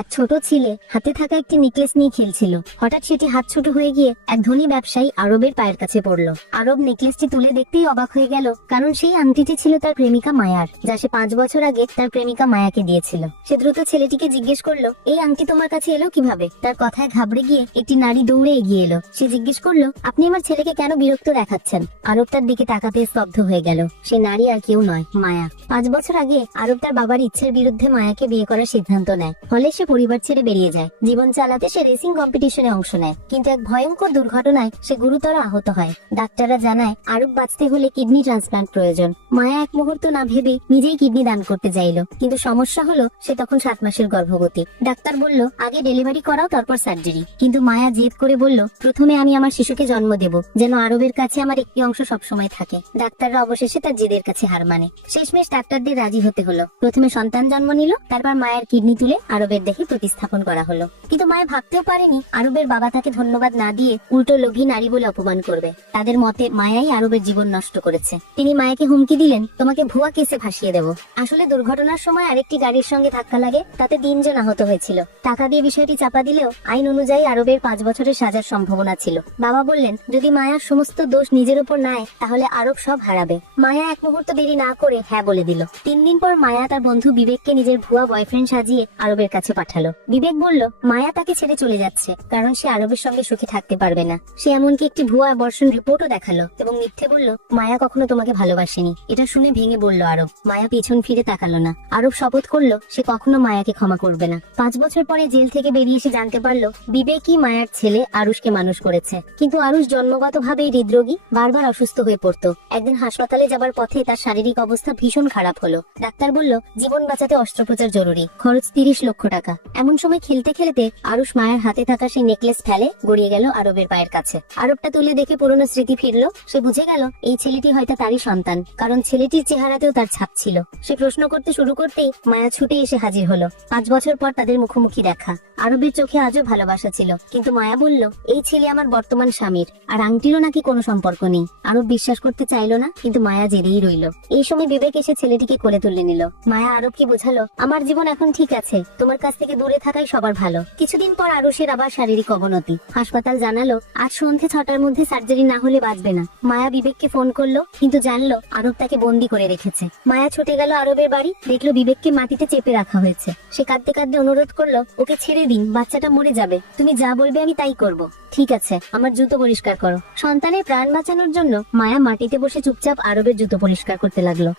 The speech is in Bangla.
এক ছোট ছেলে হাতে থাকা একটি নেকলেস নিয়ে খেলছিল। হঠাৎ সেটি হাত ছোট হয়ে গিয়ে এক ধনী ব্যবসায়ী আরবের পায়ের কাছে পড়ল। আরব নেকলেসটি তুলে দেখতেই অবাক হয়ে গেল, কারণ সেই আংটিটি ছিল তার প্রেমিকা মায়ার, যা সে 5 বছর আগে তার প্রেমিকা মায়াকে দিয়েছিল। সে দ্রুত ছেলেটিকে জিজ্ঞেস করলো, এই আংটি তোমার কাছে এলো কিভাবে? তার কথায় ঘাবড়ে গিয়ে একটি নারী দৌড়ে এগিয়ে এলো। সে জিজ্ঞেস করলো, আপনি আমার ছেলেকে কেন বিরক্ত দেখাচ্ছেন? আরব তার দিকে তাকাতে স্তব্ধ হয়ে গেল। সে নারী আর কেউ নয়, মায়া। 5 বছর আগে আরব তার বাবার ইচ্ছের বিরুদ্ধে মায়াকে বিয়ে করার সিদ্ধান্ত নেয়। ফলে সে পরিবার ছেড়ে বেরিয়ে যায়। জীবন চালাতে সে রেসিং কম্পিটিশনে অংশ নেয়, কিন্তু এক ভয়ঙ্কর দুর্ঘটনায় সে গুরুতর আহত হয়। ডাক্তাররা জানায় আরব বাঁচতে হলে কিডনি ট্রান্সপ্লান্ট প্রয়োজন। মায়া এক মুহূর্ত না ভেবে নিজেই কিডনি দান করতে চাইল, কিন্তু সমস্যা হলো সে তখন 7 মাসের গর্ভবতী। ডাক্তার বলল আগে ডেলিভারি করাও, তারপর সার্জারি। কিন্তু মায়া জেদ করে বলল, প্রথমে আমি আমার শিশুকে জন্ম দেব, যেন আরবের কাছে আমার একটি অংশ সবসময় থাকে। ডাক্তাররা অবশেষে তার জেদের কাছে হার মানে। শেষমেশ ডাক্তারদের রাজি হতে হলো। প্রথমে সন্তান জন্ম নিল, তারপর মায়ের কিডনি তুলে আরবের দেহে প্রতিস্থাপন করা হলো। কিন্তু মায়া ভাবতেও পারেনি আরবের বাবা তাকে ধন্যবাদ না দিয়ে উল্টো লোভী নারী বলে অপমান করবে। তাদের মতে মায়াই আরবের জীবন নষ্ট করেছে। তিনি মায়াকে হুমকি দিলেন, তোমাকে ভুয়া কেসে ভাসিয়ে দেব। আসলে দুর্ঘটনার সময় আরেকটি গাড়ির সঙ্গে ধাক্কা লাগে, তাতে 3 জন আহত হয়েছিল। টাকা দিয়ে বিষয়টি চাপা দিলেও আইন অনুযায়ী আরবের 5 বছরের সাজার সম্ভাবনা ছিল। বাবা বললেন, যদি মায়ার সমস্ত দোষ নিজের উপর নেয় তাহলে আরব সব হারাবে। মায়া এক মুহূর্ত দেরি না করে হ্যাঁ বলে দিল। 3 দিন পর মায়া তার বন্ধু বিবেককে নিজের ভুয়া বয়ফ্রেন্ড সাজিয়ে আরবের কাছে পাঠালো। বিবেক বলল, মায়া তাকে ছেড়ে চলে যাচ্ছে, কারণ সে আরবের সঙ্গে সুখে থাকতে পারবে না। সে এমনকি একটি ভুয়া অ্যাবর্শন রিপোর্টও দেখালো এবং মিথ্যে বলল মায়া কখনো তোমাকে ভালোবাসেনি। এটা শুনে ভেঙে বলল আরব। মায়া পিছন ফিরে তাকালো না। আরব শপথ করলো সে কখনো মায়াকে ক্ষমা করবে না। 5 বছর পরে জেল থেকে বেরিয়ে এসে জানতে পারলো বিবেকই মায়ার ছেলে আরুষকে মানুষ করেছে। কিন্তু আরুষ জন্মগতভাবেই হৃদরোগী, বারবার অসুস্থ হয়ে পড়তো। একদিন হাসপাতালে যাবার পথে তার শারীরিক অবস্থা ভীষণ খারাপ হলো। ডাক্তার বলল জীবন বাঁচাতে অস্ত্রোপচার জরুরি, খরচ 30 লক্ষ টাকা। এমন সময় খেলতে খেলতে আরুষ মায়ের হাতে থাকা সেই নেকলেস ফেলে গড়িয়ে গেল আরবের পায়ের কাছে। আরবটা তুলে দেখে পুরনো স্মৃতি ফিরলো। সে বুঝে গেল এই ছেলেটি হয়তো তারই সন্তান, কারণ ছেলেটির চেহারাতেও তার ছাপ ছিল। সে প্রশ্ন করতে শুরু করতেই মায়া ছুটে এসে হাজির হলো। 5 বছর পর তাদের মুখোমুখি দেখা। আরবের চোখে আজও ভালোবাসা ছিল, কিন্তু মায়া বলল এই ছেলে আমার বর্তমান স্বামীর, আর আংটিরও নাকি কোনো সম্পর্ক নেই। আরব বিশ্বাস করতে চাইলো না, কিন্তু মায়া জেদেই রইল। এই সময় বিবেক এসে ছেলেটিকে কোলে তুলে নিল। মায়া আরবকে বোঝালো, আমার জীবন এখন ঠিক আছে, তোমার কাছ থেকে দূরে থাকাই সবার ভালো। কিছুদিন পর আরুষের আবার শারীরিক অবনতি। হাসপাতাল জানালো আজ সন্ধ্যে 6টার মধ্যে সার্জারি না হলে বাঁচবে না। মায়া বিবেককে ফোন করলো, কিন্তু জানলো আরব তাকে বন্দি করে রেখেছে। মায়া ছুটে গেল আরবের বাড়ি, দেখলো বিবেককে মাটিতে চেপে রাখা হয়েছে। সে কাঁদতে কাঁদতে অনুরোধ করলো, ওকে ছেড়ে দিন, বাচ্চাটা মরে যাবে। তুমি যা বলবে আমি তাই করব। ঠিক আছে, আমার জুতো পরিষ্কার করো। সন্তানের প্রাণ বাঁচানোর জন্য মায়া মাটিতে বসে চুপচাপ আরবের জুতো পরিষ্কার করতে লাগলো।